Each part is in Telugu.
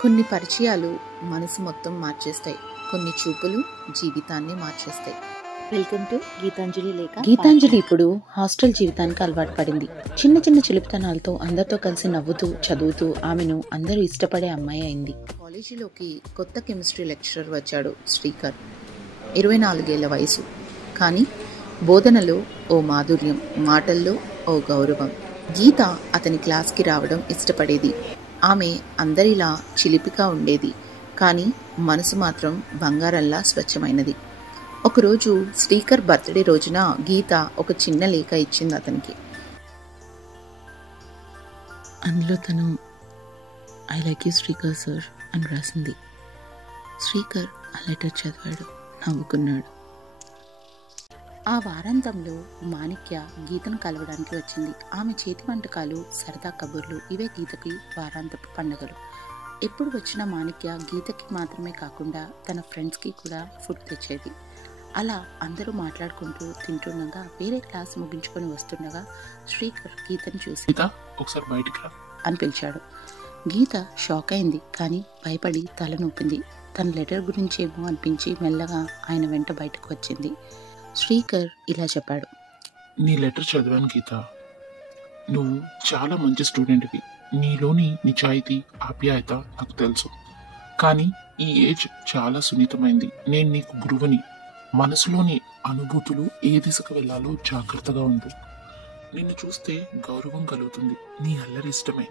కొన్ని పరిచయాలు మనసు మొత్తం మార్చేస్తాయి, కొన్ని చూపులు జీవితాన్ని మార్చేస్తాయి. వెల్కమ్ టు గీతాంజలి లేఖ. గీతాంజలి ఇప్పుడు హాస్టల్ జీవితానికి అలవాటు పడింది. చిన్న చిన్న చిలిపితనాలతో అందరితో కలిసి నవ్వుతూ చదువుతూ ఆమెను అందరూ ఇష్టపడే అమ్మాయి అయింది. కాలేజీలోకి కొత్త కెమిస్ట్రీ లెక్చరర్ వచ్చాడు శ్రీకర్. 24 ఏళ్ల వయసు, కానీ బోధనలో ఓ మాధుర్యం, మాటల్లో ఓ గౌరవం. గీత అతని క్లాస్కి రావడం ఇష్టపడేది. ఆమె అందరిలా చిలిపిగా ఉండేది, కానీ మనసు మాత్రం బంగారంలా స్వచ్ఛమైనది. ఒకరోజు శ్రీకర్ బర్త్డే రోజున గీత ఒక చిన్న లేఖ ఇచ్చింది అతనికి. అందులో తను I like you Srikar sir అని రాసింది. శ్రీకర్ ఆ లెటర్ చదివాడు, నవ్వుకున్నాడు. ఆ వారాంతంలో మాణిక్య గీతను కలవడానికి వచ్చింది. ఆమె చేతి వంటకాలు, సరదా కబుర్లు ఇవే గీతకి వారాంతపు పండుగలు. ఎప్పుడు వచ్చిన మాణిక్య గీతకి మాత్రమే కాకుండా తన ఫ్రెండ్స్కి కూడా ఫుడ్ తెచ్చేది. అలా అందరూ మాట్లాడుకుంటూ తింటుండగా వేరే క్లాస్ ముగించుకొని వస్తుండగా శ్రీకర్ గీతను చూసి ఒకసారి బయటికి రా అని పిలిచాడు. గీత షాక్ అయింది, కానీ భయపడి తలనూపింది. తన లెటర్ గురించేమో అనిపించి మెల్లగా ఆయన వెంట బయటకు వచ్చింది. శ్రీకర్ ఇలా చెప్పాడు. నీ లెటర్ చదివాను గీత. నువ్వు చాలా మంచి స్టూడెంట్వి. నీలోని నిజాయితీ, ఆప్యాయత నాకు తెలుసు. కానీ ఈ ఏజ్ చాలా సున్నితమైంది. నేను నీకు గురువుని. మనసులోని అనుభూతులు ఏ దిశకు వెళ్లాలో జాగ్రత్తగా ఉండు. నిన్ను చూస్తే గౌరవం కలుగుతుంది. నీ అల్లరి ఇష్టమే.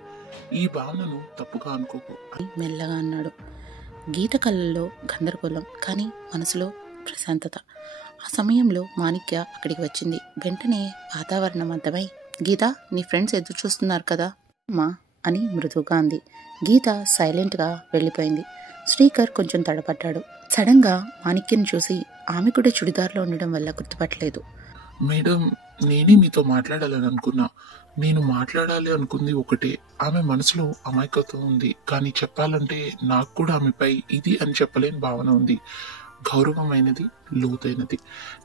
ఈ భావనను తప్పుగా అనుకోకు మెల్లగా అన్నాడు. గీత కళ్ళల్లో గందరగోళం, కానీ మనసులో ప్రశాంతత. ఆ సమయంలో మాణిక్య అక్కడికి వచ్చింది. వెంటనే వాతావరణం అర్థమై, గీత నీ ఫ్రెండ్స్ ఎదురు చూస్తున్నారు కదా అమ్మా అని మృదువుగా అంది. గీత సైలెంట్గా వెళ్ళిపోయింది. శ్రీకర్ కొంచెం తడపడ్డాడు. సడన్ గా మాణిక్యను చూసి ఆమె కూడా చుడిదార్లో ఉండడం వల్ల గుర్తుపట్టలేదు. మేడం, నేనే మీతో మాట్లాడాలని అనుకున్నా. నేను మాట్లాడాలి అనుకుంది ఒకటే. ఆమె మనసులో అమాయకత్వం ఉంది, కానీ చెప్పాలంటే నాకు కూడా ఆమెపై ఇది అని చెప్పలేని భావన ఉంది. గౌరవమైనది, లోతైనది.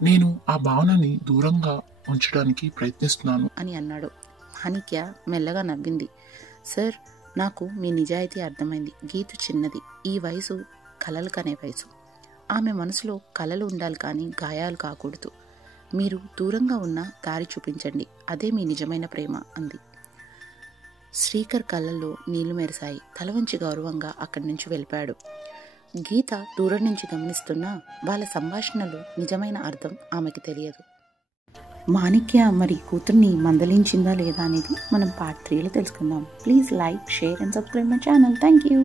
నేను ఆ భావనని దూరంగా ఉంచడానికి ప్రయత్నిస్తున్నాను అని అన్నాడు. మాణిక్య మెల్లగా నవ్వింది. సార్, నాకు మీ నిజాయితీ అర్థమైంది. గీత చిన్నది, ఈ వయసు కలలు కనే వయసు. ఆమె మనసులో కలలు ఉండాలి, కానీ గాయాలు కాకూడదు. మీరు దూరంగా ఉన్న దారి చూపించండి, అదే మీ నిజమైన ప్రేమ అంది. శ్రీకర్ కళ్ళల్లో నీళ్లు మెరిశాయి. తల వంచి గౌరవంగా అక్కడి నుంచి వెళ్ళిపోయాడు. గీత దూరం నుంచి గమనిస్తున్నా వాళ్ళ సంభాషణలో నిజమైన అర్థం ఆమెకి తెలియదు. మాణిక్య మరి కూతుర్ని మందలించిందా లేదా అనేది మనం పార్ట్ 3లో తెలుసుకుందాం. Please like, share and subscribe my channel. Thank you.